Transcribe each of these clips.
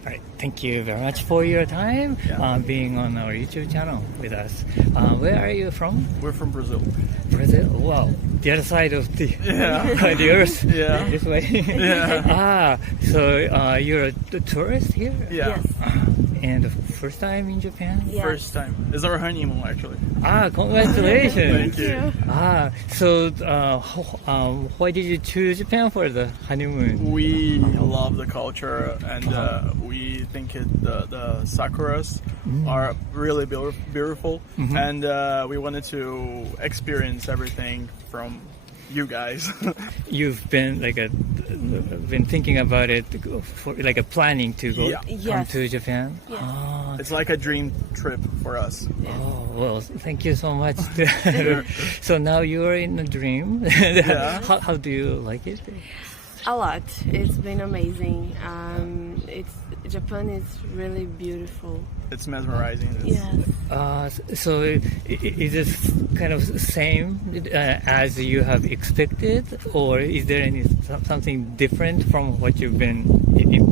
All right. Thank you very much for your time being on our YouTube channel with us. Where are you from? We're from Brazil. Brazil. Wow. The other side of the the earth. Yeah. This way. Yeah. So you're a tourist here? Yeah. Yes. And the first time in Japan? Yes. First time. It's our honeymoon, actually. Congratulations. Thank you. So why did you choose Japan for the honeymoon? We love the culture, and we think the sakuras are really beautiful, and we wanted to experience everything from you guys. You've been been thinking about it for planning to go come to Japan. Yes. It's like a dream trip for us. Oh well, thank you so much. So now you are in a dream. How do you like it? A lot. It's been amazing. Japan is really beautiful. It's mesmerizing. Yes. So is it kind of same as you have expected, or is there something different from what you've been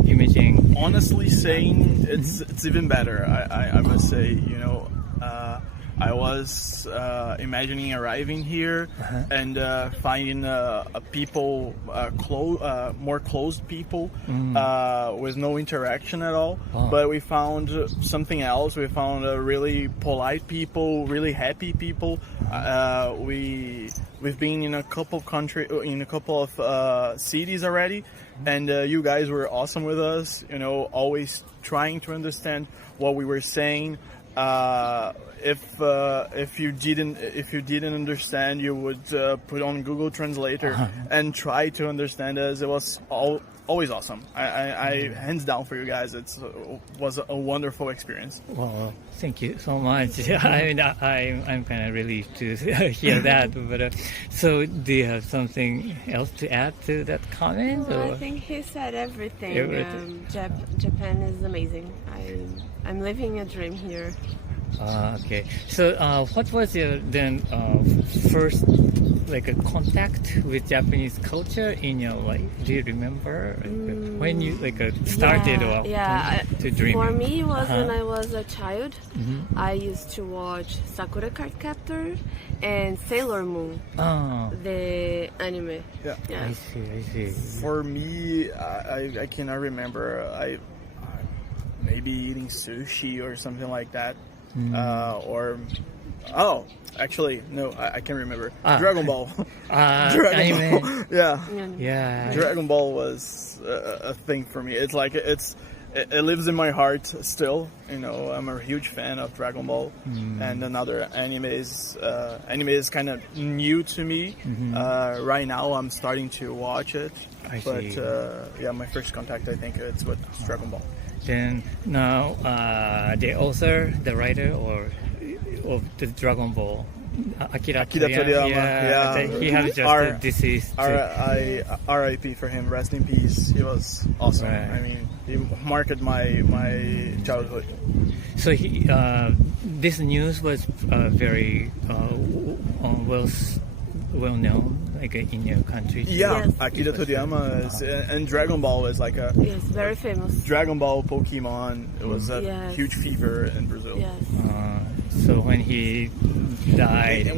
imagining? Honestly saying, it's even better. I must say, I was imagining arriving here and finding people, more closed people with no interaction at all. But we found something else. We found really polite people, really happy people. We've been in a couple of cities already, and you guys were awesome with us. Always trying to understand what we were saying. If you didn't understand, you would put on Google Translator and try to understand us. It was always awesome. I hands down for you guys. It was a wonderful experience. Well, thank you so much. I'm kind of relieved to hear that. But so, do you have something else to add to that comment? I think he said everything. Japan is amazing. I'm living a dream here. Okay. So, what was your first contact with Japanese culture in your life? Do you remember when you started to dream? For me, it was when I was a child. I used to watch Sakura Card Captor and Sailor Moon, the anime. Yeah. I see. For me, I cannot remember. I maybe eating sushi or something like that. Actually, no, I can remember. Dragon Ball. Dragon Ball. Yeah. Dragon Ball was a thing for me. It's like it lives in my heart still. I'm a huge fan of Dragon Ball, and another anime is kind of new to me. Right now, I'm starting to watch it. I see. But my first contact, I think, it's with Dragon Ball. Then now, the author, the writer, of the Dragon Ball, Akira Toriyama. He has just deceased. R.I.P. for him. Rest in peace. He was awesome. Right. I mean, he marked my childhood. So this news was very well known, in your country. Yeah, yes. Akira Toriyama and Dragon Ball is very famous. Dragon Ball, Pokemon. It was a huge fever in Brazil. Yes. So when he died, it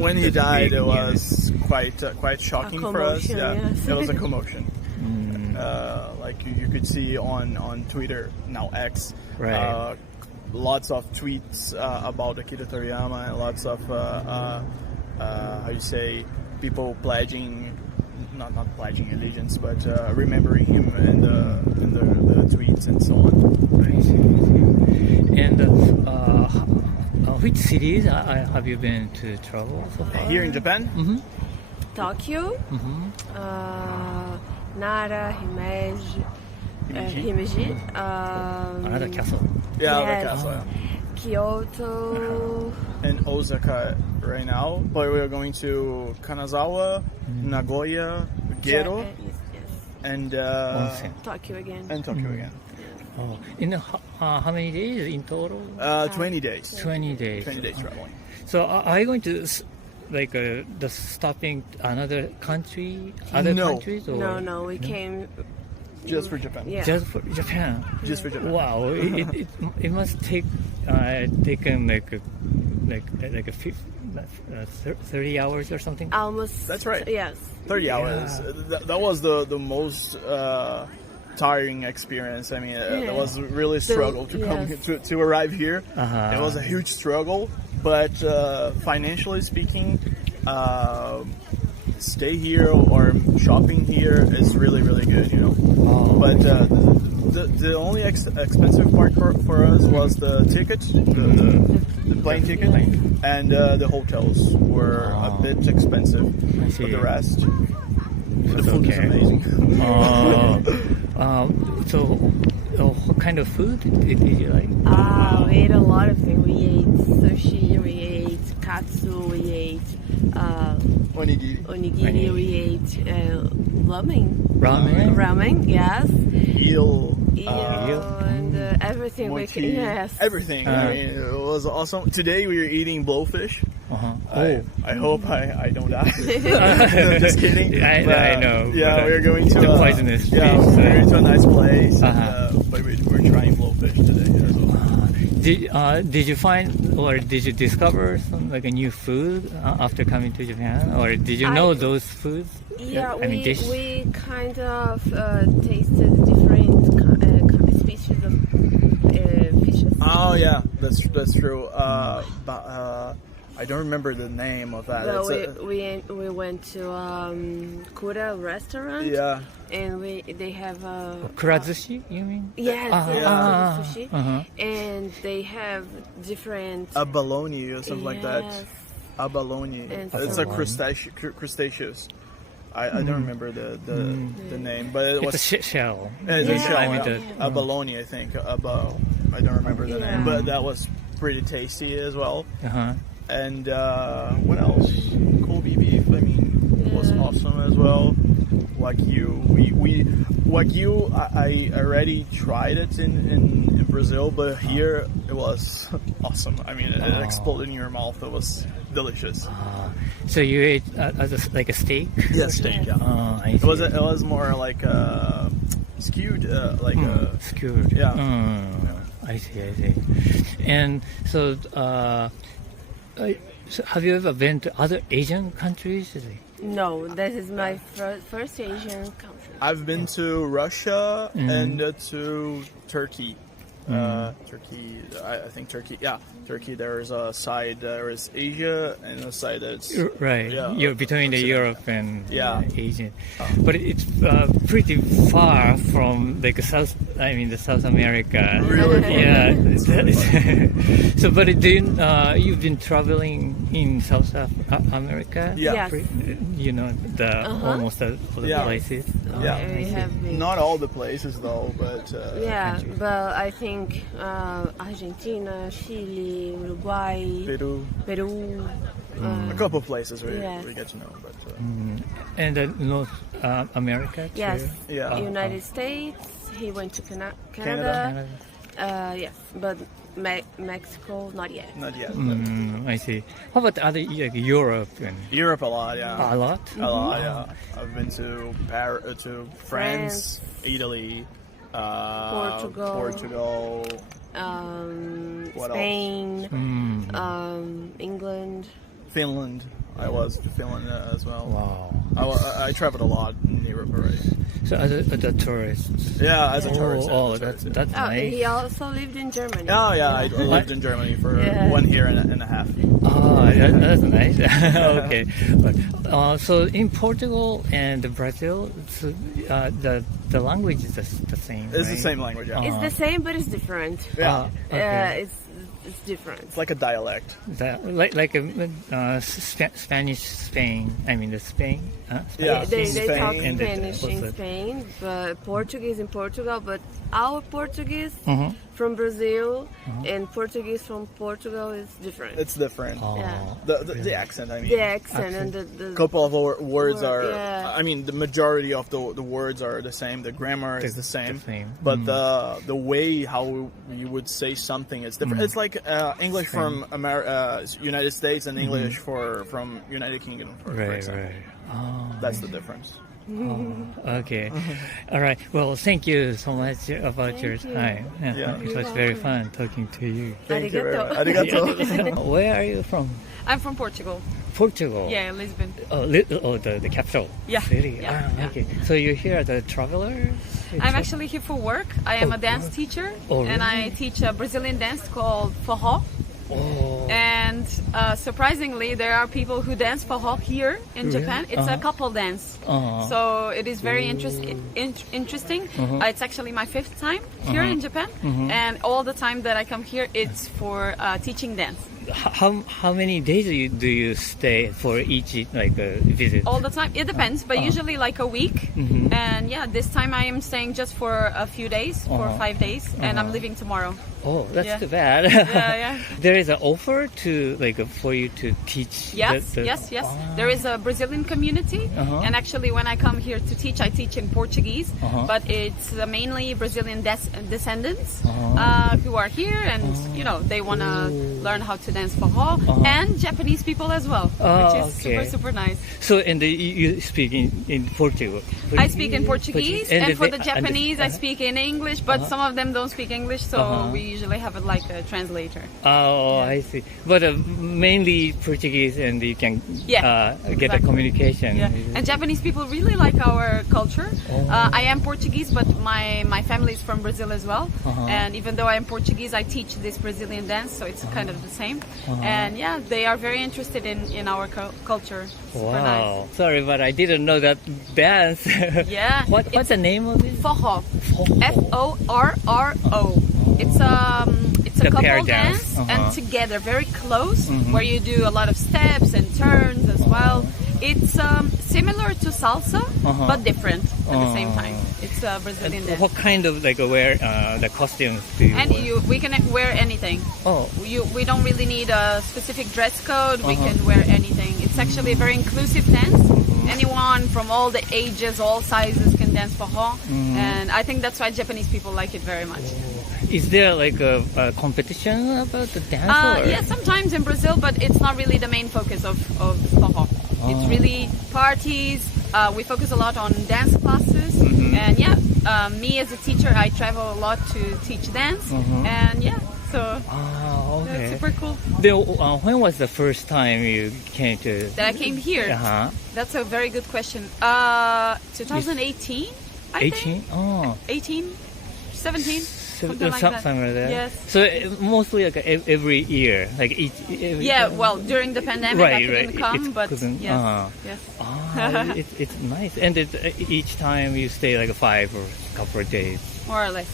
was quite shocking for us. Yeah, yes. It was a commotion. You could see on Twitter, now X, right. Lots of tweets about Akira Toriyama and lots of people pledging, not pledging allegiance, but remembering him in the tweets and so on. Right. And which cities have you been to travel so far? Here in Japan? Tokyo, Nara, Himeji. Another castle. Yeah, another castle. Yeah. Kyoto. And Osaka right now, but we are going to Kanazawa, Nagoya, Gero, and Tokyo again. And Tokyo again. Oh, in how many days in total? 20 days. 20 days. 20 days traveling. So are you going to stopping another country? No. Countries? Or? No, we came Just for Japan. Yeah. Just for Japan. Just for Japan. Wow, it must take taken like a 30 hours or something. Almost. That's right. Yes. 30 hours. That was the most tiring experience. I mean, it was really a struggle to come to arrive here. It was a huge struggle, but financially speaking, stay here or shopping here is really good, you know. But the only expensive part for us was the ticket, the plane ticket, and the hotels were a bit expensive. But the rest, the food is amazing. So, what kind of food did you like? We ate a lot of things. We ate sushi, we ate katsu, we ate onigiri, we ate ramen, yes. Eel, and everything. mochi, Yes. everything. I mean, it was awesome. Today we were eating blowfish. I hope I don't die. No, just kidding. I know. Yeah, we're going to the poisonous fish. Yeah, we're going to a nice place. But we're trying blowfish today as well. Did you find or did you discover some like a new food after coming to Japan, or did you know those foods? Yeah, dishes? we kind of tasted different species of fishes. Oh yeah, that's true. But I don't remember the name of that. But we went to Kura restaurant. Yeah. And they have Kurazushi, you mean? Yes, sushi. And they have different abalone or something like that. Abalone. It's a crustaceous. I don't remember the name, but it was it's a shell. It's a shell. Abalone, I think. I don't remember the name, but that was pretty tasty as well. And what else? Kobe beef. I mean, it was awesome as well. Wagyu. Wagyu. I already tried it in Brazil, but here it was awesome. I mean, it exploded in your mouth. It was delicious. So you ate like a steak? Yeah, steak. Yeah. I see. It was more like skewed, skewed. Yeah. I see. And so, so have you ever been to other Asian countries? No, this is my first Asian country. I've been to Russia and to Turkey. Turkey, I think Turkey. Yeah, Turkey. There is a side. There is Asia, and a side that's right. Yeah, you're between the Europe and Asia, but it's pretty far from like the South America. Really? Yeah. So, but you've been traveling in South America? Yeah. Yes. You know almost all the places. Yeah. We have been. Not all the places though, but but I think Argentina, Chile, Uruguay, Peru. A couple of places we get to know, but and North America too? Yes. Yeah. United States. He went to Canada. Yes, but Mexico, not yet. Not yet. I see. How about other like Europe? Europe a lot, yeah. A lot? A lot, yeah. I've been to France, Italy, Portugal. Spain, England. Finland. I was to Finland as well. Wow. I traveled a lot in Europe already. So as a tourist. Yeah, as a tourist. Oh, that's nice. He also lived in Germany. Oh yeah, I lived in Germany for 1 year and a half. Oh, that's nice. Okay. So in Portugal and Brazil, so, the language is the same. It's right? the same language. Yeah. It's the same, but it's different. Yeah. Okay. It's different. It's like a dialect. Like Spanish Spain. I mean the Spain. Yeah. They talk Spain. Spanish in Spain, but Portuguese in Portugal. But our Portuguese from Brazil and Portuguese from Portugal is different. It's different. Yeah. The accent. I mean. The accent and the couple of words are. Yeah. I mean, the majority of the words are the same. The grammar is the same. But the way how you would say something is different. It's like English from United States and English from United Kingdom. For example. Right. Oh, That's the difference. Okay. All right. Well, thank you so much about your time. It was very fun talking to you. Thank you very much. Arigato. Where are you from? I'm from Portugal. Portugal. Yeah, Lisbon. The capital city. Yeah. Okay. So you're here as a traveler? I'm actually here for work. I am a dance teacher, and I teach a Brazilian dance called forró. And surprisingly, there are people who dance forró here in Japan. It's a couple dance, so it is very interesting. It's actually my 5th time here in Japan, and all the time that I come here, it's for teaching dance. How many days do you stay for each visit? All the time. It depends, but usually like a week. And yeah, this time I am staying just for a few days, 4 or 5 days, and I'm leaving tomorrow. Oh, that's too bad. There is an offer to for you to teach. Yes. There is a Brazilian community, and actually when I come here to teach, I teach in Portuguese, but it's mainly Brazilian descendants who are here, and they want to learn how to dance forró, and Japanese people as well, which is super nice. So, and you speak in Portuguese? I speak in Portuguese, and for the Japanese, I speak in English, but some of them don't speak English, so we usually have it like a translator. I see. But mainly Portuguese, and you can get a communication. Yeah. And Japanese people really like our culture. I am Portuguese, but my family is from Brazil as well. And even though I am Portuguese, I teach this Brazilian dance, so it's kind of the same. And yeah, they are very interested in our culture. Super nice. Sorry, but I didn't know that dance. Yeah. What's the name of it? Forró. Forró. It's a couple dance and together, very close, where you do a lot of steps and turns as well. It's similar to salsa, but different at the same time. It's a Brazilian dance. What kind of wear the costumes do you wear? We can wear anything. We don't really need a specific dress code. We can wear anything. It's actually a very inclusive dance. Anyone from all the ages, all sizes can dance forró, and I think that's why Japanese people like it very much. Is there a competition about the dance? Yeah, sometimes in Brazil, but it's not really the main focus of forró. It's really parties. We focus a lot on dance classes, and me as a teacher, I travel a lot to teach dance, and so that's super cool. When was the first time you came to? That I came here? That's a very good question. 2018, I think. 18, 17. Something like that. Yes. So mostly every year, well, during the pandemic I couldn't come, but yes. It's nice, and each time you stay 5 or a couple of days. More or less.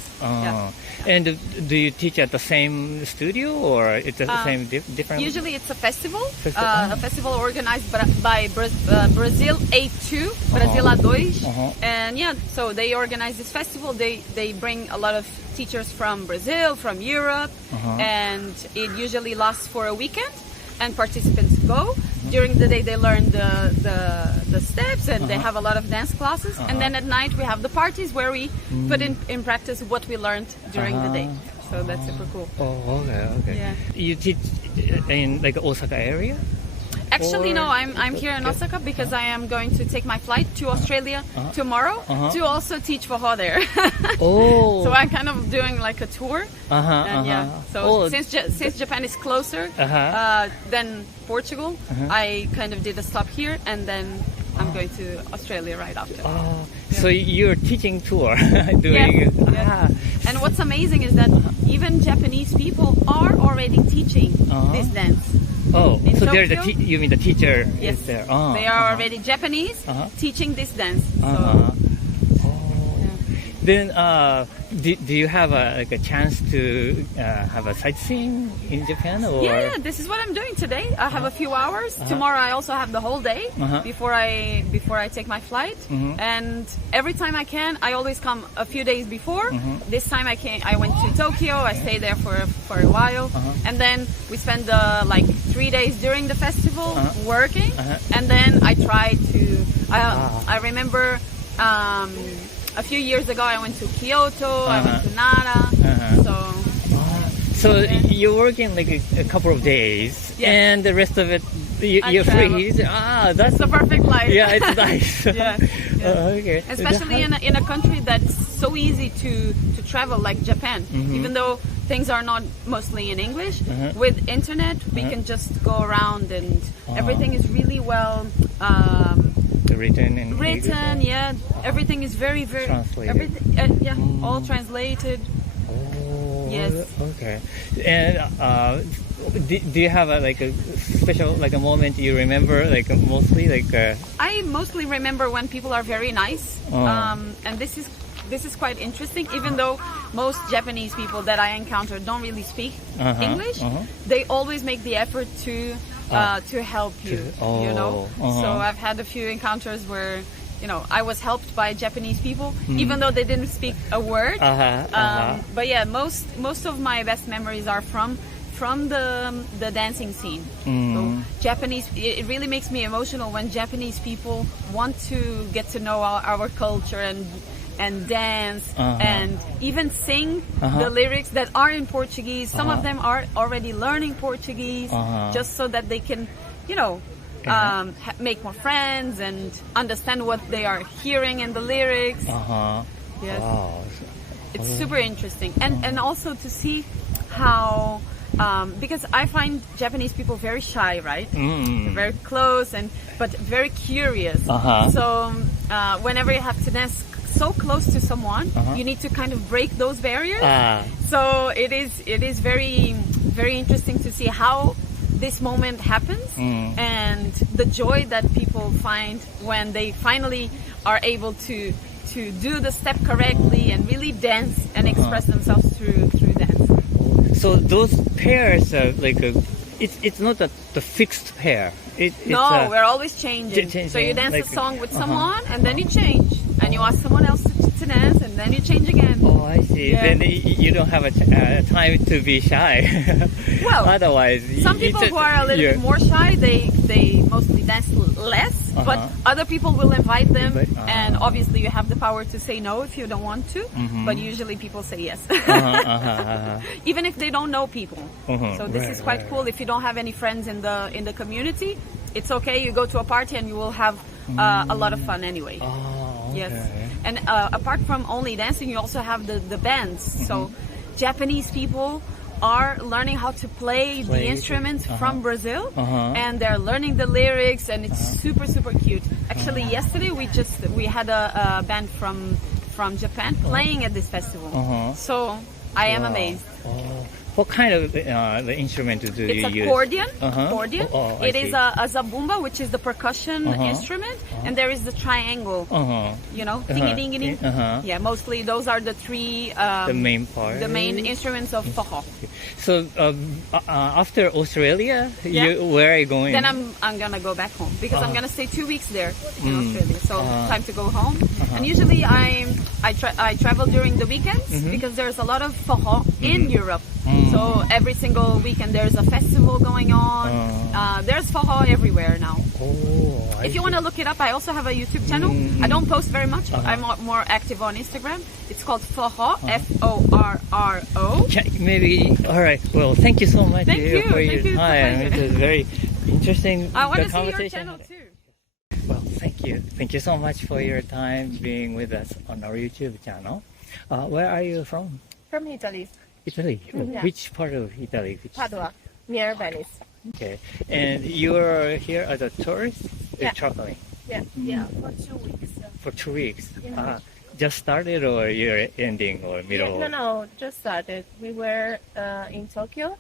And do you teach at the same studio, or it's the same different? Usually it's a festival. A festival organized by Brazil A2, Brasil A2, and so they organize this festival. They bring a lot of teachers from Brazil, from Europe, and it usually lasts for a weekend, and participants go. During the day they learn the steps, and they have a lot of dance classes, and then at night we have the parties where we put in practice what we learned during the day. So that's super cool. Okay. Yeah. You teach in Osaka area? Actually, no, I'm here in Osaka because I am going to take my flight to Australia tomorrow to also teach forró there. So I'm kind of doing a tour. So since Japan is closer than Portugal, I kind of did a stop here, and then I'm going to Australia right after. So you're teaching tour doing yes. And what's amazing is that even Japanese people are already teaching this dance. So Tokyo, there's you mean the teacher yes, is there? They are already Japanese teaching this dance. Then do you have a chance to have a sightseeing in Japan? Or? Yeah, this is what I'm doing today. I have a few hours. Tomorrow I also have the whole day before I take my flight. And every time I can, I always come a few days before. This time I went to Tokyo. I stayed there for a while, and then we spent 3 days during the festival working. And then I tried to. I remember. A few years ago, I went to Kyoto, I went to Nara, So you're working a couple of days, and the rest of it You're free. That's the perfect life. Yeah, it's nice. Yeah. Okay. Especially in a country that's so easy to travel, like Japan. Even though things are not mostly in English, with internet we can just go around, and everything is really well written. Yeah. Everything is very translated. Everything, all translated. Oh, yes. Okay. And do you have a special a moment you remember mostly I mostly remember when people are very nice, and this is quite interesting. Even though most Japanese people that I encounter don't really speak English, they always make the effort to help you. You know, so I've had a few encounters where I was helped by Japanese people, even though they didn't speak a word. But yeah, most of my best memories are from the dancing scene. So Japanese, it really makes me emotional when Japanese people want to get to know our culture and dance and even sing the lyrics that are in Portuguese. Some of them are already learning Portuguese just so that they can, make more friends and understand what they are hearing in the lyrics. Yes. Wow. It's super interesting. And also to see how because I find Japanese people very shy, right? They're very close but very curious. So whenever you have to dance so close to someone, you need to kind of break those barriers. So it is very, very interesting to see how this moment happens and the joy that people find when they finally are able to do the step correctly and really dance and express themselves through dance. So those pairs are it's not the fixed pair. No, we're always changing. So you dance a song with someone and then you change, and you ask someone else to dance, and then you change again. Oh, I see. Yeah. Then you don't have a time to be shy. Well, otherwise, some people who are a little bit more shy, they mostly dance less. But other people will invite them, and obviously you have the power to say no if you don't want to. But usually people say yes, even if they don't know people. So this is quite cool. If you don't have any friends in the community, it's okay. You go to a party and you will have a lot of fun anyway. Oh, okay. Yes, and apart from only dancing, you also have the bands. So Japanese people are learning how to play the instruments from Brazil, and they're learning the lyrics, and it's super cute. Actually, yesterday we had a band from Japan playing at this festival. So I am amazed. What kind of the instrument do you use? It's accordion. Accordion. It is a zabumba, which is the percussion instrument, and there is the triangle. Dingy dingy ding. Yeah, mostly those are the three. The main part. The main instruments of forró. So after Australia, where are you going? Then I'm gonna go back home because I'm gonna stay 2 weeks there in Australia. So time to go home. And usually I travel during the weekends because there's a lot of forró in Europe. So every single weekend there's a festival going on. There's forró everywhere now. If you want to look it up, I also have a YouTube channel. I don't post very much. I'm more active on Instagram. It's called forró, Forro. Maybe. All right. Well, thank you so much for your time. It was very interesting. I want to see your channel too. Well, thank you. Thank you so much for your time being with us on our YouTube channel. Where are you from? From Italy. Italy? Yeah. Which part of Italy? Padua, near Venice. Okay. And you're here as a tourist? Yeah. Traveling? Yeah, for 2 weeks. For 2 weeks? Just started or you're ending or middle? No, just started. We were in Tokyo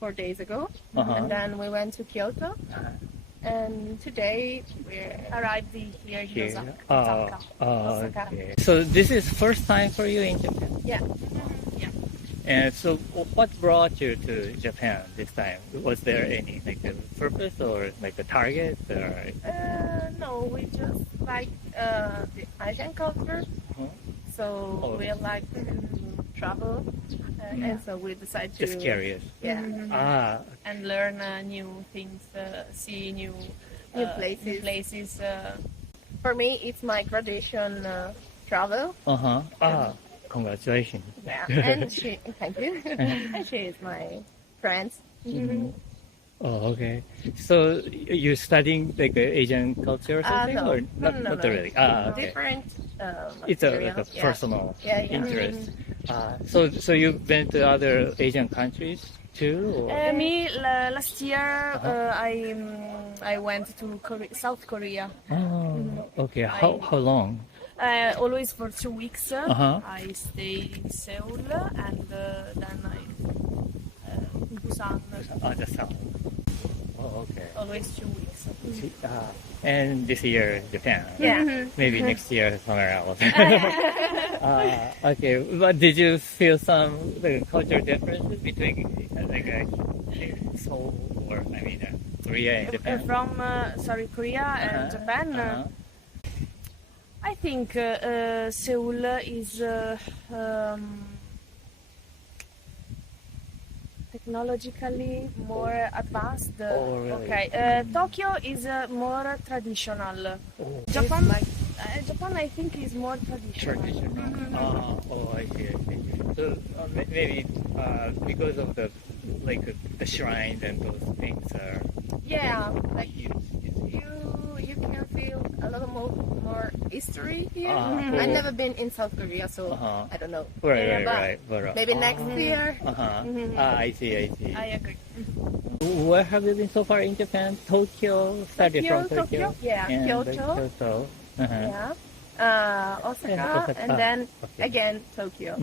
4 days ago, and then we went to Kyoto. And today we arrived here in Osaka. Osaka. Okay. So this is first time for you in Japan? Yeah. And so what brought you to Japan this time? Was there any a purpose or a target? Or? No, we just like the Asian culture. So we like to travel, and so we decided to just curious. Yeah. And learn new things, see new places. For me, it's my graduation travel. Congratulations. Yeah, and thank you. And she is my friend. Oh, okay. So you're studying like Asian culture or something, No. or not, No, not no. really? Ah, okay. Different. It's like a materials. Yeah. personal Yeah, yeah. interest. So you've been to other Asian countries too? Or? Me last year I went to South Korea. Oh, okay. How long? Always for 2 weeks. Uh-huh. I stayed in Seoul and then I Busan. Just South. Oh, okay. Always 2 weeks. And this year, Japan. Yeah. Maybe next year somewhere else. Okay, but did you feel some cultural differences between Seoul or Korea and Japan? From Korea and Japan. I think Seoul is technologically more advanced. Oh, really? Okay. Tokyo is more traditional. Oh. Japan, Japan, I think, is more traditional. Oh, I see. So maybe because of the shrines and those things are. Yeah, like you can feel a little more history here. Cool. I've never been in South Korea, so I don't know. Right. Maybe next year. I see. I agree. Where have you been so far in Japan? Tokyo? Started from Tokyo? Yeah, And Kyoto. Yeah. Osaka, and then again Tokyo.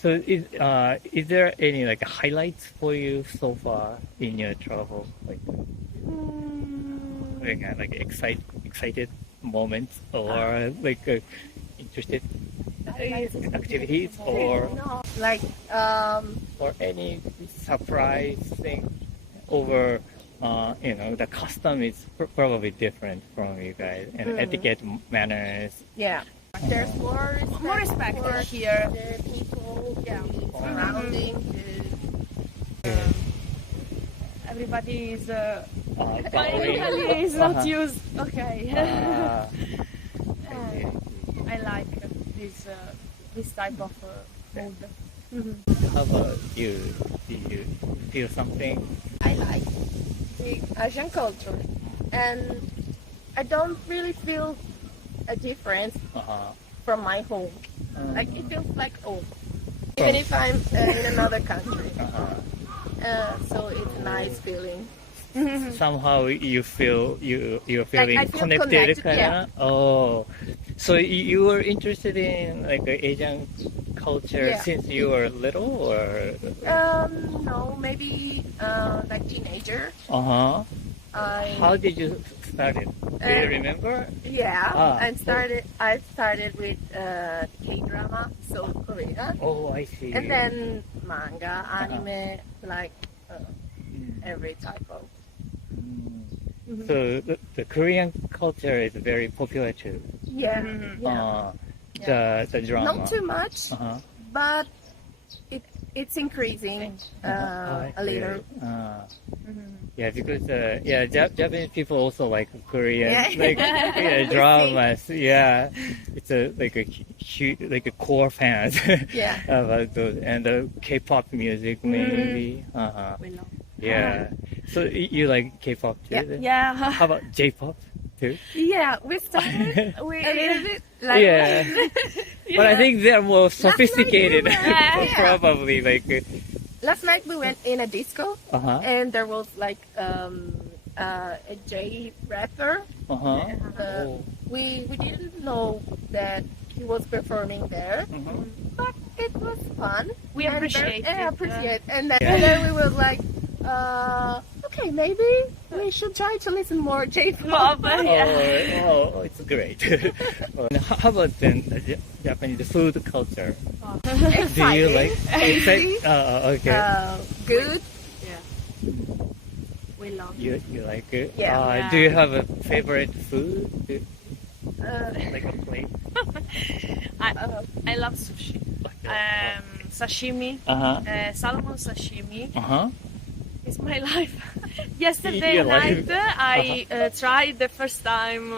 So is there any highlights for you so far in your travel? Excited moments or interested activities or or any surprise thing over the custom is probably different from you guys and etiquette manners. Yeah. There's more respect here. The people, surrounding. Everybody is is not used. Okay. I like this type of mood. How about you? Do you feel something? I like the Asian culture, and I don't really feel a difference from my home. It feels like home, even if I'm in another country. So it's a nice feeling. Somehow you feel you're feeling I feel connected, connected, yeah. Oh, so you were interested in Asian culture since you were little, or? No, maybe teenager. How did you start it? Do you remember? Yeah, I started with K-drama, South Korea. Oh, I see. And then manga, anime, every type of. So the Korean culture is very popular too. Yeah. The drama. Not too much, but it's increasing a little. Yeah, because Japanese people also like Korean dramas. Yeah, it's a huge a core fans. About those and the K-pop music maybe. We love. Yeah. So you like K-pop too? Yeah. How about J-pop too? Yeah, we started. A little bit. But I think they're more sophisticated. Probably Last night we went in a disco, and there was a J rapper. We didn't know that he was performing there, but it was fun. We appreciate it. And then we were like, okay, maybe we should try to listen more J-pop. Oh, it's great. How about then the Japanese food culture? Do you like Tasty. Okay. Good. Yeah. We love You like it? Yeah. Do you have a favorite food? Like a plate? I love sushi. Sashimi. Salmon sashimi. It's my life. Yesterday night I tried the first time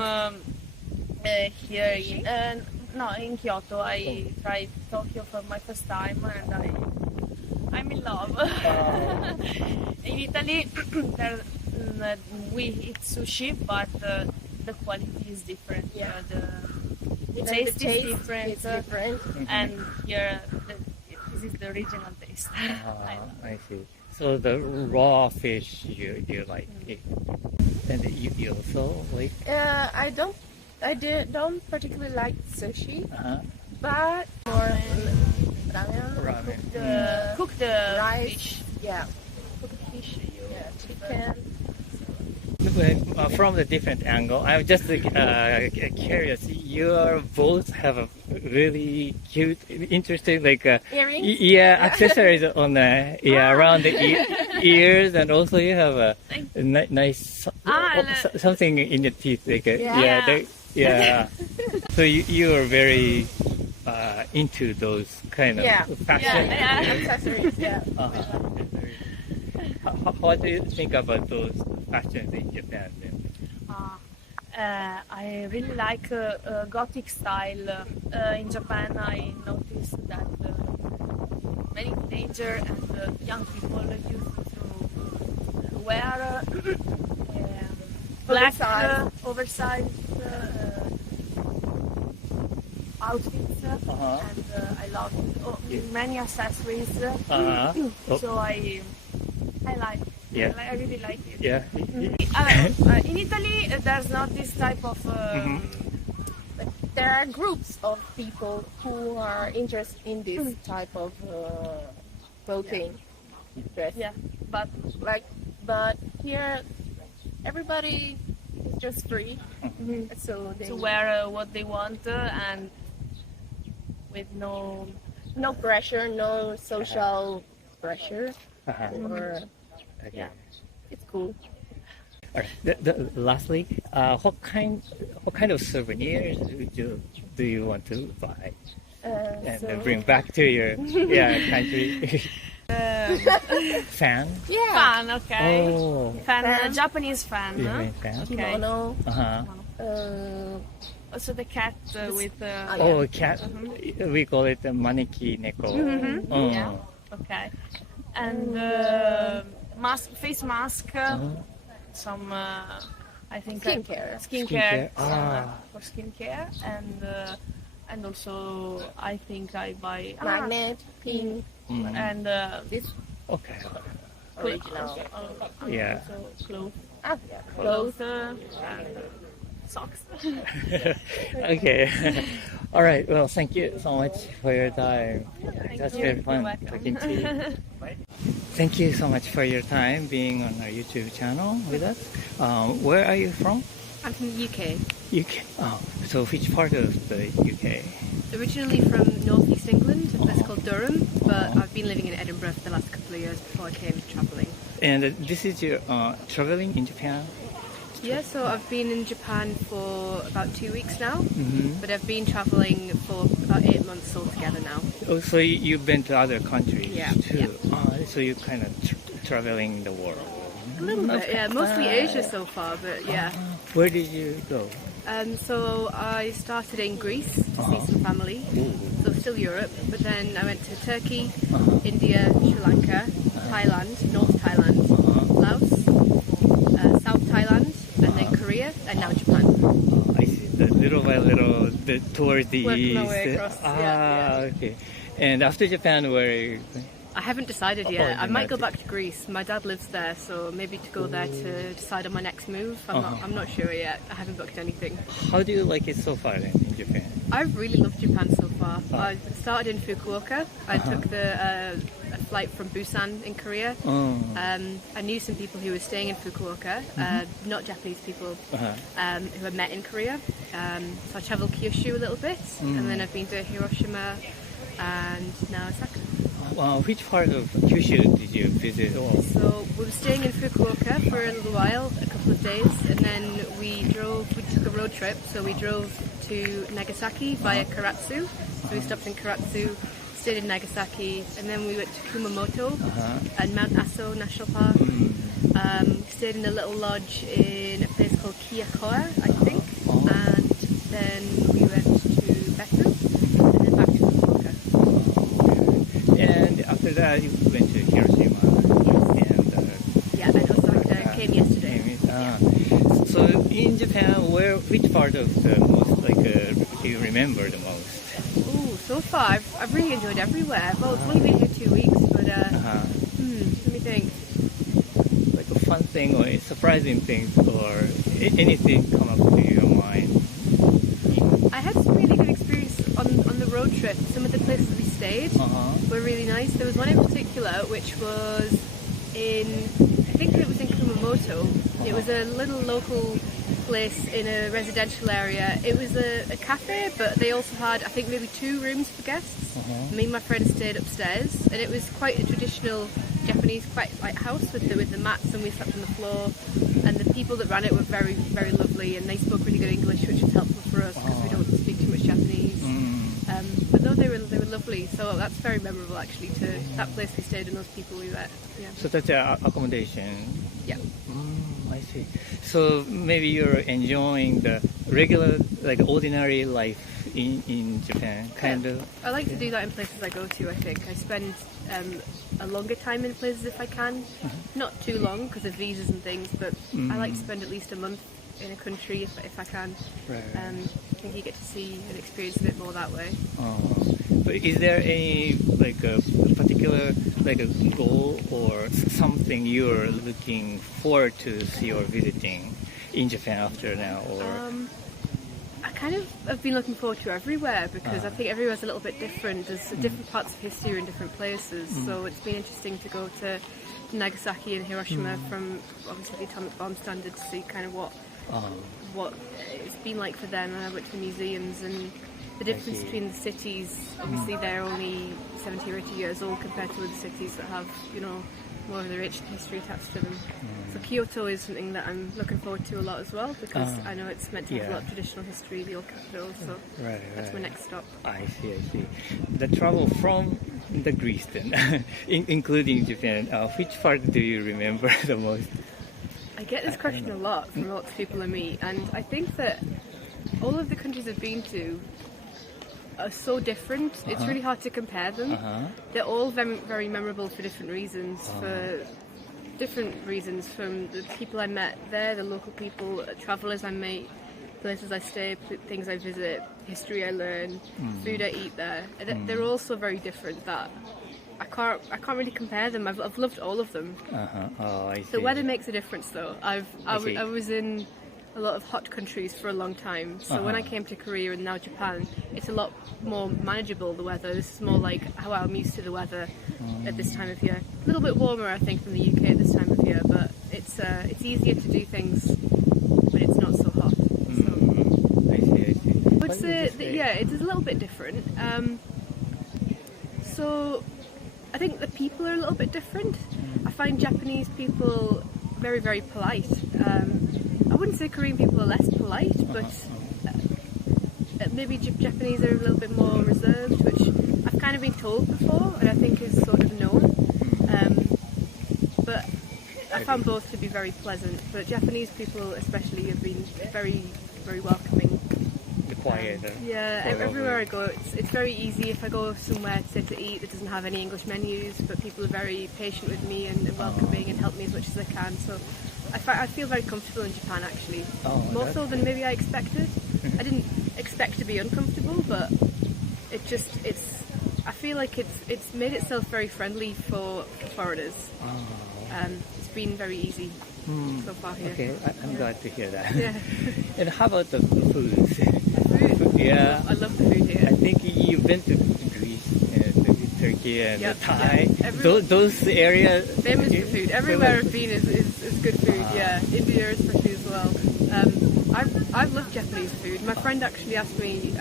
here in Kyoto. I tried Tokyo for my first time and I'm in love. In Italy, we eat sushi, but the quality is different. Yeah. The taste is different. It's different. And here, this is the original taste. I see. So the raw fish you like it. And you also like? I don't particularly like sushi, but more ramen. Cook the rice. Fish. Yeah. Cook the fish. Yeah. Chicken. From the different angle, I'm just curious. You both have a really cute, interesting, Earrings? accessories on the around the ears, and also you have a nice something in your teeth, So you are very into those kind of fashion accessories. Yeah. What do you think about those fashions in Japan then? I really like Gothic style. In Japan, I noticed that many teenagers and young people used to wear black oversized outfits, and I love many accessories. So I like. Yeah. I really like it. Yeah. In Italy, there's not this type of. There are groups of people who are interested in this type of clothing. Dress. Yeah, but here, everybody is just free, so they to wear what they want and with no pressure, no social pressure. Or, Yeah, it's cool. All right. Lastly, what kind of souvenirs do you want to buy and then bring back to your country? Fan? Yeah. Fan, okay. Oh. Fan. Japanese fan. Japanese fan. Okay. Kimono. Also the cat with. Cat. We call it the maneki neko. Yeah. Okay. And face mask. Some I think skincare. For skincare and also I think I buy Magnet, pin, and this Okay. original. Yeah. Clothes. Clothes. And socks. Okay. All right. Well, thank you so much for your time. That's very fun talking to you. Thank you so much for your time being on our YouTube channel with us. Where are you from? I'm from the UK. UK. Oh, so which part of the UK? Originally from northeast England, a place called Durham, but I've been living in Edinburgh for the last couple of years before I came travelling. And this is your traveling in Japan? Yeah, so I've been in Japan for about 2 weeks now, but I've been travelling for about 8 months altogether now. Oh, so you've been to other countries too? Yeah. So you're kind of traveling the world? A little bit, yeah. Mostly Asia so far, but yeah. Where did you go? So I started in Greece to see some family, so still Europe, but then I went to Turkey, India, Sri Lanka, Thailand, North Thailand, Laos, South Thailand, and then Korea, and now Japan. I see. Little by little, towards the Working east. my way across, Okay. And after Japan, where? I haven't decided yet. I might go back to Greece. My dad lives there, so maybe to go there to decide on my next move. I'm not sure yet. I haven't booked anything. How do you like it so far then in Japan? I've really loved Japan so far. I started in Fukuoka. I took a flight from Busan in Korea. I knew some people who were staying in Fukuoka, not Japanese people, who I met in Korea. So I travelled Kyushu a little bit, and then I've been to Hiroshima and now Osaka. Which part of Kyushu did you visit? So we were staying in Fukuoka for a little while, a couple of days, and then we took a road trip, so we drove to Nagasaki via Karatsu. So we stopped in Karatsu, stayed in Nagasaki, and then we went to Kumamoto and Mount Aso National Park. Stayed in a little lodge in a place called Kiyakoa, I think, and then we went to Betu, and then back to Fukuoka. And after that, you went to Hiroshima and and Osaka came yesterday. So in Japan, which part of the most do you remember the most? So far I've really enjoyed everywhere. Well, I've only been here 2 weeks, but let me think. Like a fun thing or surprising things or anything come up to your mind? I had some really good experience on the road trip. Some of the places we stayed were really nice. There was one in particular which was I think it was in Kumamoto. It was a little local place in a residential area. It was a cafe, but they also had, I think, maybe 2 rooms for guests. Me and my friend stayed upstairs, and it was quite a traditional Japanese white house with the mats, and we slept on the floor. And the people that ran it were very, very lovely, and they spoke really good English, which was helpful for us because we don't speak too much Japanese. But no, they were lovely. So that's very memorable, actually. To that place we stayed and those people we met. Yeah. So that's accommodation. Yeah. I see. So maybe you're enjoying the regular, ordinary life in Japan, kind of. I like to do that in places I go to. I think I spend a longer time in places if I can. Not too long because of visas and things, but I like to spend at least a month in a country if I can. Right. I think you get to see and experience a bit more that way. But is there any a particular a goal or something you're looking forward to see or visiting in Japan after now? Or I kind of have been looking forward to everywhere because I think everywhere's a little bit different. There's different parts of history in different places, so it's been interesting to go to Nagasaki and Hiroshima from obviously the atomic bomb standard to see kind of what it's been like for them. And I went to museums and the difference between the cities. Obviously, they're only 70 or 80 years old compared to other cities that have, more of the rich history attached to them. So Kyoto is something that I'm looking forward to a lot as well because I know it's meant to have a lot of traditional history, the old capital. So that's my next stop. I see. The travel from the Greece then, including Japan, which part do you remember the most? I get this question a lot from lots of people I meet, and I think that all of the countries I've been to are so different. It's really hard to compare them. They're all very, very memorable for different reasons. From the people I met there, the local people, travellers I meet, places I stay, things I visit, history I learn, food I eat there. They're all so very different that I can't really compare them. I've loved all of them. I see. The weather makes a difference though. I was in a lot of hot countries for a long time, so when I came to Korea and now Japan, it's a lot more manageable, the weather. This is more like how I'm used to the weather at this time of year. A little bit warmer I think than the UK at this time of year, but it's easier to do things when it's not so hot. So I see. I would say it is a little bit different. So I think the people are a little bit different. I find Japanese people very, very polite. I wouldn't say Korean people are less polite, but maybe Japanese are a little bit more reserved, which I've kind of been told before, and I think is sort of known. But I found both to be very pleasant. But Japanese people especially have been very, very welcoming. Quiet. Everywhere I go, it's very easy. If I go somewhere to eat that doesn't have any English menus, but people are very patient with me and welcoming and help me as much as I can. So I feel very comfortable in Japan actually, more so than maybe I expected. I didn't expect to be uncomfortable, but I feel like it's made itself very friendly for foreigners. It's been very easy so far here. Okay, I'm glad to hear that. Yeah. And how about the food? Yeah, I love the food here. I think you've been to Greece and Turkey and Thai. Those areas. Famous for food. Everywhere I've been is good food. Yeah, India especially as well. I've loved Japanese food. My friend actually asked me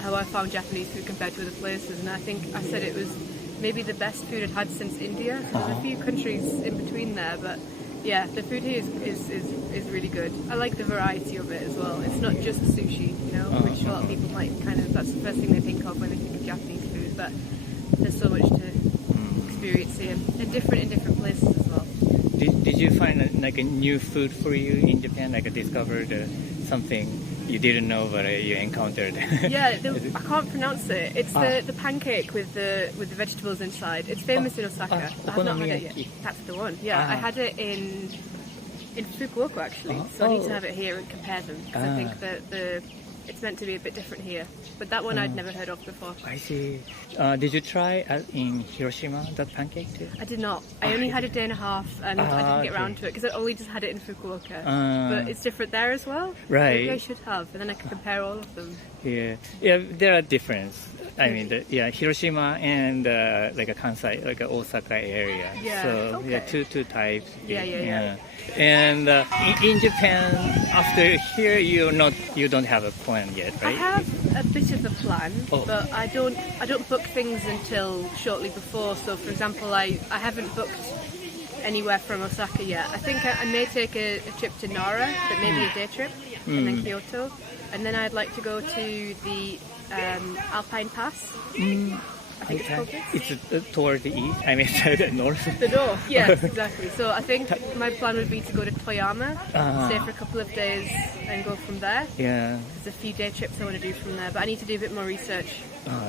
how I found Japanese food compared to other places, and I think I said it was maybe the best food I'd had since India. So there's a few countries in between there, but yeah, the food here is really good. I like the variety of it as well. It's not just sushi, which a lot of people might that's the first thing they think of when they think of Japanese food, but there's so much to experience here, and different in different places as well. Did you find a new food for you in Japan? Discovered something you didn't know, but you encountered. Yeah, I can't pronounce it. It's the pancake with the vegetables inside. It's famous in Osaka. I've not had it yet. That's the one. Yeah, I had it in Fukuoka actually. So I need to have it here and compare them because I think that it's meant to be a bit different here. But that one I'd never heard of before. I see. Did you try in Hiroshima that pancake too? I did not. I only had a day and a half, and I didn't get around to it because I only just had it in Fukuoka. But it's different there as well. Right. Maybe I should have, and then I could compare all of them. Yeah, there are differences. I mean, Hiroshima and like a Kansai, like a Osaka area. Yeah. So okay. two types. Yeah. And in Japan, after here, you don't have a plan yet, right? I have a bit of a plan, but I don't book things until shortly before. So, for example, I haven't booked anywhere from Osaka yet. I think I may take a trip to Nara, but maybe a day trip, and then Kyoto, and then I'd like to go to the Alpine Pass. I think it's called this. It's toward the east. I mean, the north. The north, yes, exactly. So I think my plan would be to go to Toyama, stay for a couple of days, and go from there. Yeah. There's a few day trips I want to do from there, but I need to do a bit more research.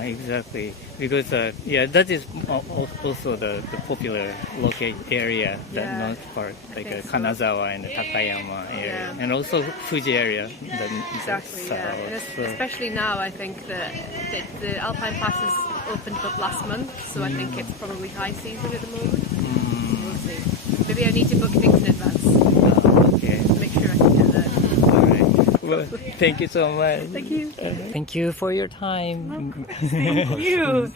Exactly. Because that is also the popular local area, the north part, like Kanazawa and the Takayama area, and also Fuji area. Exactly. Yeah. And especially now, I think that the Alpine Pass is opened up last month, so I think it's probably high season at the moment. We'll see. Maybe I need to book things in advance. Okay. To make sure I can get there. All right. Well, thank you so much. Thank you. Thank you for your time. Thank you.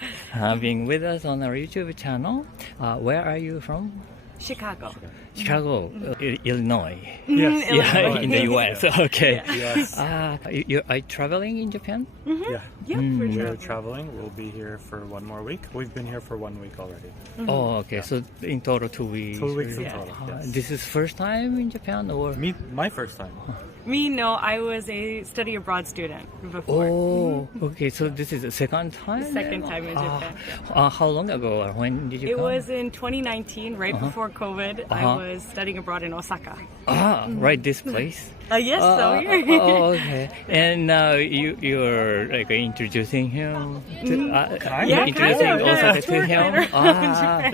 Being with us on our YouTube channel. Where are you from? Chicago. Chicago, Illinois. Yes. Yeah, in the U.S. Okay. Yes. Are you traveling in Japan? Yeah. Yeah, We're traveling. We'll be here for 1 more week. We've been here for 1 week already. Oh, okay. So in total 2 weeks. 2 weeks in total. Yes. This is first time in Japan, or? My first time. Me, no. I was a study abroad student before. Oh, okay. So this is the second time? Second time in Japan. How long ago, or when did you It come? was in 2019, right before COVID. I was studying abroad in Osaka. Right, this place? Yes, so here. Okay. And now you're like introducing him to, Yeah, introducing kind of, Osaka to tour him?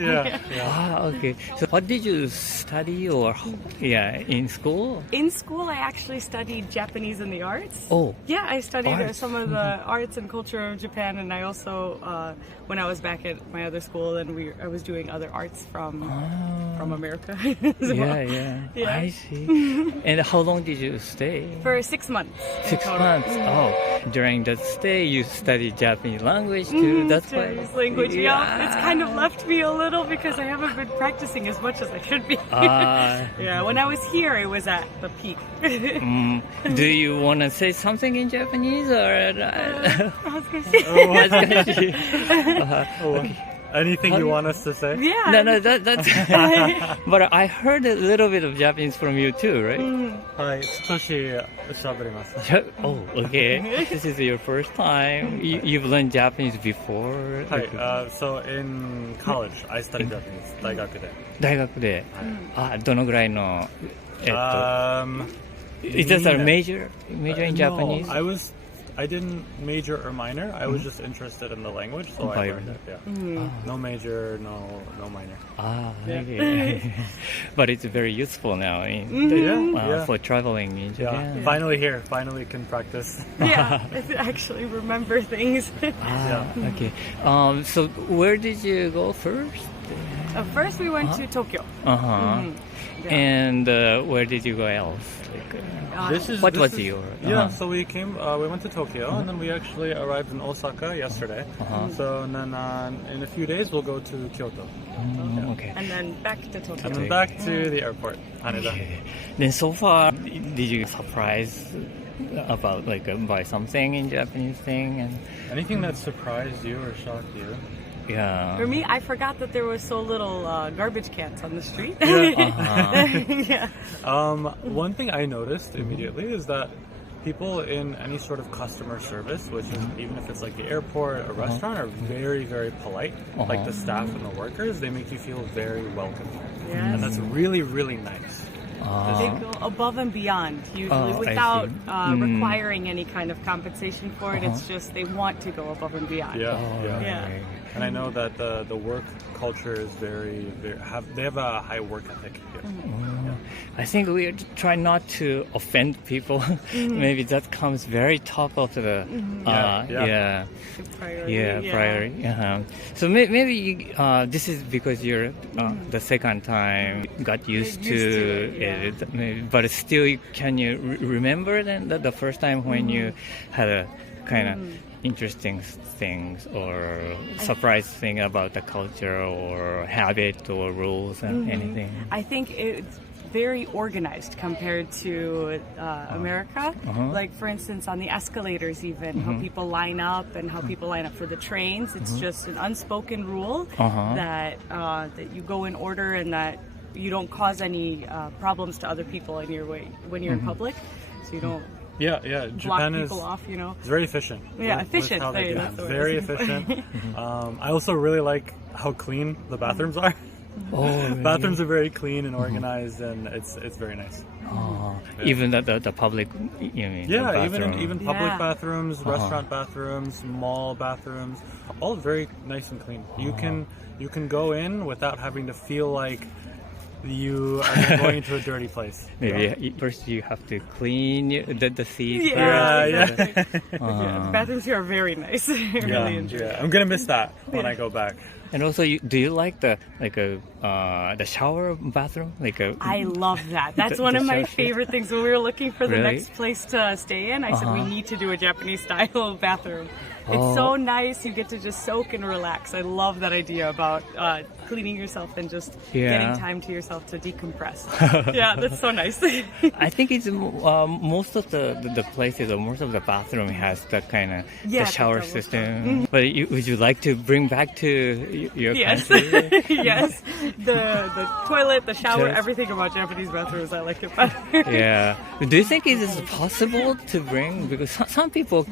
Yeah. Okay. So what did you study in school? In school, I actually studied Japanese and the arts. Oh. Yeah, I studied Arts. some of the arts and culture of Japan, and I also, when I was back at my other school, and I was doing other arts from America. as well. Yeah. I see. And how long did you stay? For 6 months. 6 months. Oh, during that stay, you studied Japanese language too. That's why. Japanese language. Yeah, it's kind of left me a little because I haven't been practicing as much as I should be. Yeah, when I was here, it was at the peak. Do you want to say something in Japanese or? Anything you want us to say? Yeah. No, that's. But I heard a little bit of Japanese from you too, right? Hi, Satoshi Shabarimasu. Oh, okay. This is your first time. You've learned Japanese before? Hi, so in college, I studied Japanese. 大学で。大学で。どのぐらいの、Is this a major in Japanese? No, I didn't major or minor. I was just interested in the language, so I learned it. Yeah. No major, no minor. Okay. But it's very useful now for traveling in Japan. Yeah. Finally here. Finally can practice. Yeah, I actually remember things. Okay. So where did you go first? First, we went to Tokyo. And where did you go else? What was your? So we went to Tokyo, and then we actually arrived in Osaka yesterday. So and then in a few days we'll go to Kyoto. Okay. And then back to Tokyo. And then back to the airport, Haneda. Okay. Then so far, did you surprise about buy something in Japanese thing and Anything that surprised you or shocked you? Yeah. For me, I forgot that there was so little garbage cans on the street. One thing I noticed immediately is that people in any sort of customer service, which is even if it's like the airport, a restaurant, are very, very polite. Like the staff and the workers, they make you feel very welcome. Yes. And that's really, really nice. They go above and beyond, usually, without requiring any kind of compensation for it. It's just they want to go above and beyond. Yeah. And I know that the work culture is they have a high work ethic here. I think we try not to offend people. Maybe that comes very top of the priority. So maybe this is because you're the second time got used to it. Maybe, but still, can you remember then the first time when you had a kind of interesting things or surprise thing about the culture or habit or rules and anything? I think it's very organized compared to America. Like, for instance, on the escalators even, how people line up and how people line up for the trains. It's just an unspoken rule that you go in order and that you don't cause any problems to other people in your way when you're in public. So you don't block people off, you know. It's very efficient. Yeah, efficient. Very efficient. I also really like how clean the bathrooms are. Bathrooms are very clean and organized, and it's very nice. Even the public, you mean? Yeah, even public bathrooms, restaurant bathrooms, mall bathrooms, all very nice and clean. You can go in without having to feel like you are going into a dirty place. Maybe first you have to clean the seats. The bathrooms here are very nice. Really enjoy it. I'm gonna miss that when I go back. And also, do you like the shower bathroom? I love that. That's one of my favorite things. When we were looking for the next place to stay in, I said we need to do a Japanese style bathroom. It's so nice. You get to just soak and relax. I love that idea about cleaning yourself and just getting time to yourself to decompress. That's so nice. I think it's most of the places or most of the bathroom has that kind of the shower system. But would you like to bring back to your country? Yes. The toilet, the shower, everything about Japanese bathrooms, I like it better. Do you think it is possible to bring? Because some people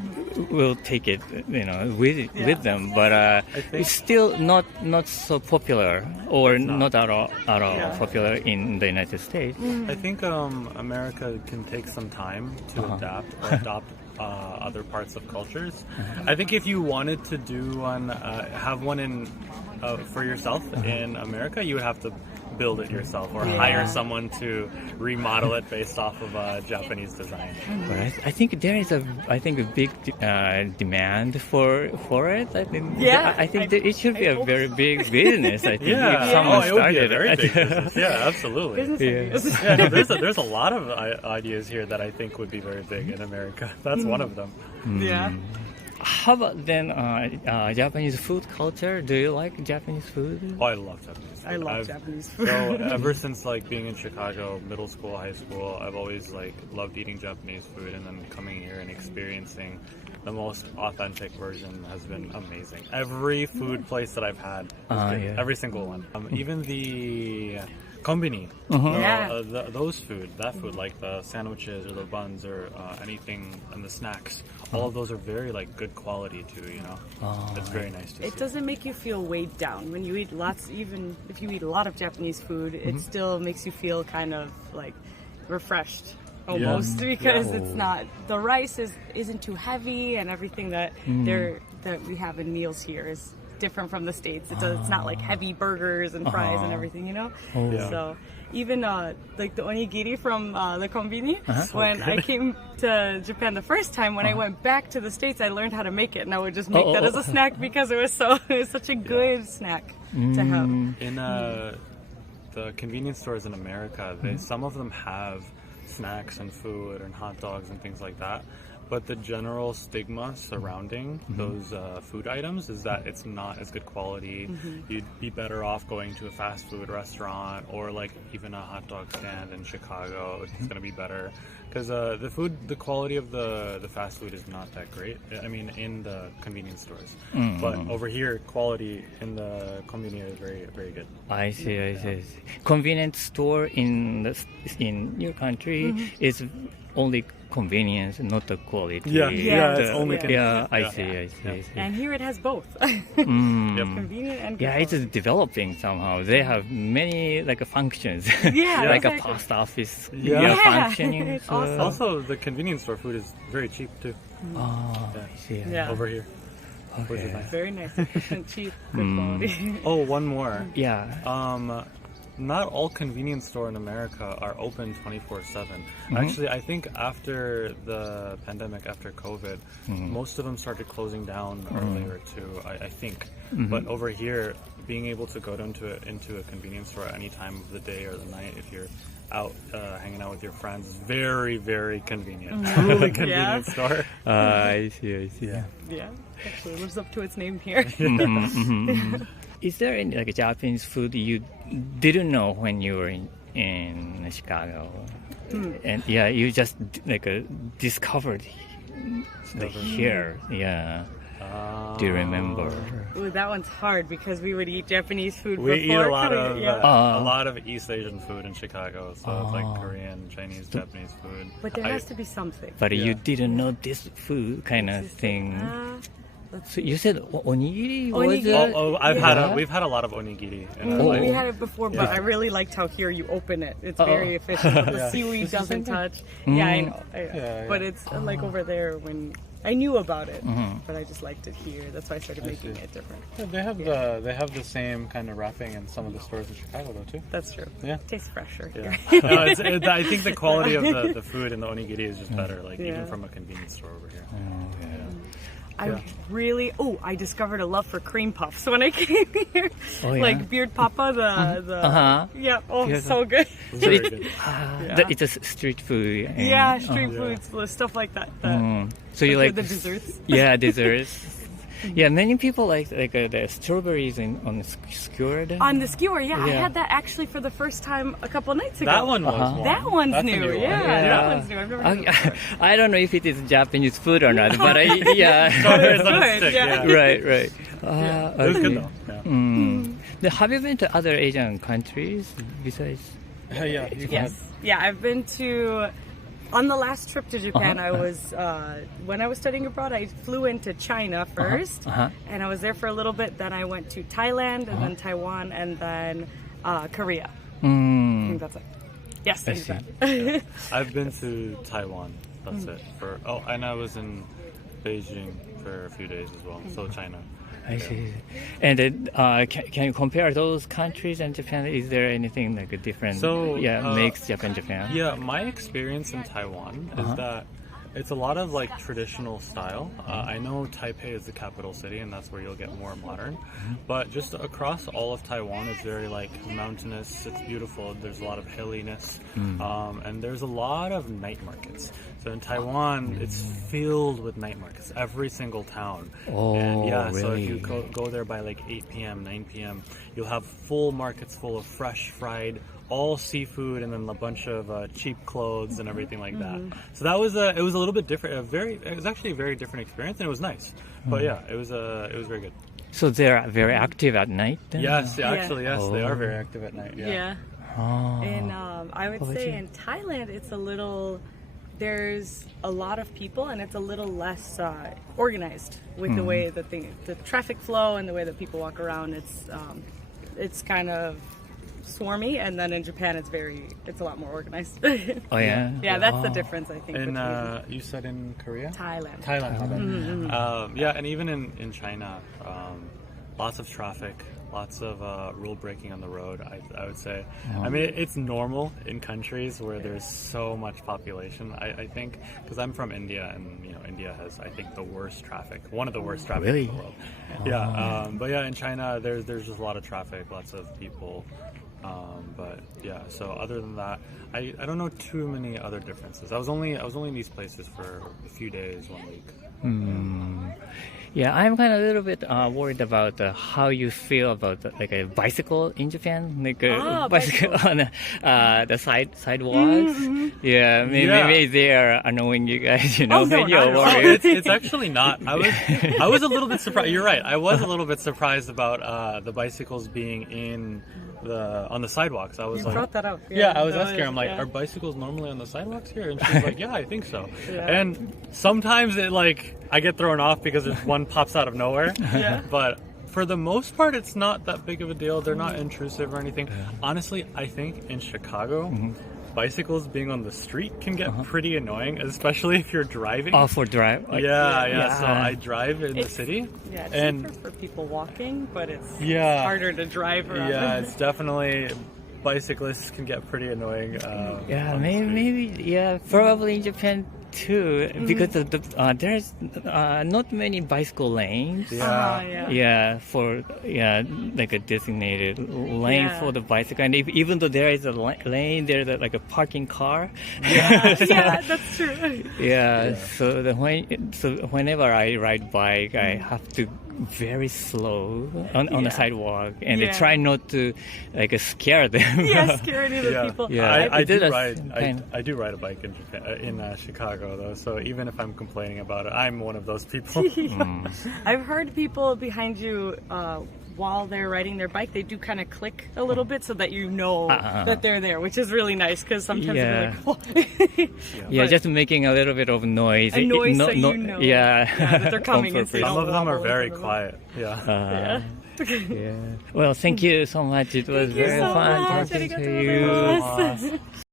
will take it, with them, but it's still not so popular or not at all popular in the United States. I think America can take some time to adopt other parts of cultures. I think if you wanted to do have one in for yourself in America, you would have to build it yourself or hire someone to remodel it based off of a Japanese design. But I think there is a big demand for it. I think that it should be a very big business. I think if someone started very big business. Absolutely. There's a lot of ideas here that I think would be very big in America. That's one of them. How about then Japanese food culture? Do you like Japanese food? Oh, I love Japanese food. I love Japanese food. So ever since being in Chicago, middle school, high school, I've always loved eating Japanese food, and then coming here and experiencing the most authentic version has been amazing. Every food place that I've had, every single one. Even the konbini, that food like the sandwiches or the buns or anything and the snacks, all of those are very good quality too, it's very nice to see. It doesn't make you feel weighed down when you eat lots. Even if you eat a lot of Japanese food, it still makes you feel kind of refreshed almost because it's not, the rice isn't too heavy, and everything that we have in meals here is different from the States. It's not like heavy burgers and fries and everything, So even the onigiri from the konbini, when I came to Japan the first time, when I went back to the States, I learned how to make it, and I would just make that as a snack because it was such a good snack to have. In the convenience stores in America, some of them have snacks and food and hot dogs and things like that. But the general stigma surrounding those food items is that it's not as good quality. You'd be better off going to a fast food restaurant or even a hot dog stand in Chicago. It's going to be better because the quality of the fast food is not that great. I mean, in the convenience stores. But over here, quality in the convenience is very, very good. I see. Convenience store in your country is only convenience, not the quality. It's only convenience. Yeah, I see. And here it has both. Convenient and good it's developing somehow. They have many like functions. Yeah, like exactly. a post office functioning. It's so. awesome. Also, the convenience store food is very cheap too. Oh, I see. Yeah. Over here. Which is nice. Very nice, efficient, cheap, good quality. Oh, one more. Yeah. Not all convenience stores in America are open 24/7. Actually, I think after the pandemic, after COVID, most of them started closing down earlier too, I think. But over here, being able to go into a convenience store at any time of the day or the night, if you're out hanging out with your friends, is very, very convenient. Truly convenience store. I see. Yeah, actually lives up to its name here. Is there any like Japanese food you didn't know when you were in Chicago? And you just like discovered here. Yeah. Do you remember? Ooh, that one's hard because we would eat Japanese food We eat before. a lot of East Asian food in Chicago, so it's like Korean, Chinese, Japanese food. But there has to be something. But you didn't know this food kind of thing. So you said onigiri? We've had a lot of onigiri in our life. We had it before, but I really liked how here you open it. It's very efficient. The seaweed doesn't touch. Yeah, I know. But it's like over there when I knew about it, but I just liked it here. That's why I started making it different. Yeah, they have the same kind of wrapping in some of the stores in Chicago though too. That's true. Yeah, tastes fresher. Yeah. No, I think the quality of the food in the onigiri is just better. Like even from a convenience store over here. I discovered a love for cream puffs when I came here. Like Beard Papa, so good. So it's a street food. Street foods, stuff like that. So you like the desserts? Yeah, desserts. Yeah, many people like the strawberries on the skewered. On the skewer, I had that actually for the first time a couple nights ago. That one was That one's new. That one's new. I've never had that. I don't know if it is Japanese food or not, but It's good. Right. It was good though. Have you been to other Asian countries besides? Yeah, I've been to. On the last trip to Japan, I was when I was studying abroad. I flew into China first, and I was there for a little bit. Then I went to Thailand, and then Taiwan, and then Korea. I think that's it. Yes, I see. I've been to Taiwan. That's it. And I was in Beijing for a few days as well. So China. I see. And can you compare those countries and Japan? Is there anything like a different? Makes Japan. Yeah, my experience in Taiwan is that it's a lot of like traditional style. I know Taipei is the capital city, and that's where you'll get more modern. But just across all of Taiwan, it's very like mountainous. It's beautiful. There's a lot of hilliness, and there's a lot of night markets. So in Taiwan, it's filled with night markets. Every single town. Really? So if you go there by like 8 p.m., 9 p.m., you'll have full markets full of fresh, fried, all seafood, and then a bunch of cheap clothes and everything like that. So that was it was a little bit different. It was actually a very different experience, and it was nice. But it was very good. So they're very active at night then? Yes, actually, yes, they are very active at night. Yeah. And I would say in Thailand, it's a little. There's a lot of people, and it's a little less organized with the way that the traffic flow and the way that people walk around. It's kind of swarmy, and then in Japan it's a lot more organized. Yeah, that's the difference, I think. And you said in Korea? Thailand. And even in China, lots of traffic, lots of rule breaking on the road, I would say. I mean, it's normal in countries where there's so much population, I think, because I'm from India, and India has, I think, the worst traffic, one of the worst traffic in the world. But in China, there's just a lot of traffic, lots of people. So other than that, I don't know too many other differences. I was only in these places for a few days, 1 week. Yeah, I'm kind of a little bit worried about how you feel about like a bicycle in Japan, like a bicycle on the sidewalks. Yeah, maybe they are annoying you guys, when you're worried. It's actually not. I was a little bit surprised. You're right. I was a little bit surprised about the bicycles being in on the sidewalks. I was You like, brought that up. Yeah, I was asking her. I'm like, yeah. are bicycles normally on the sidewalks here? And she's like, yeah, I think so. Yeah. And sometimes I get thrown off because one pops out of nowhere. Yeah. But for the most part, it's not that big of a deal. They're not intrusive or anything. Honestly, I think in Chicago, bicycles being on the street can get pretty annoying, especially if you're driving. Oh, for drive? Yeah. So I drive in the city. Yeah, it's and safer for people walking, but it's Yeah. harder to drive around. Yeah, it's definitely, bicyclists can get pretty annoying. Yeah, maybe, probably in Japan too, because there's not many bicycle lanes. Yeah. Like a designated lane for the bicycle, and even though there is a lane, there's like a parking car. Yeah, yeah, that's true. So whenever I ride bike, I have to very slow on the sidewalk, and I try not to scare them. Yeah, scare any other people. Yeah, I do ride a bike in Japan, in Chicago though. So even if I'm complaining about it, I'm one of those people. I've heard people behind you while they're riding their bike, they do kind of click a little bit so that you know that they're there, which is really nice because sometimes they're like, oh. Just making a little bit of noise. A noise so you know that they're coming. And so some of them are very quiet. Yeah. Well, thank you so much. It was very fun talking to you.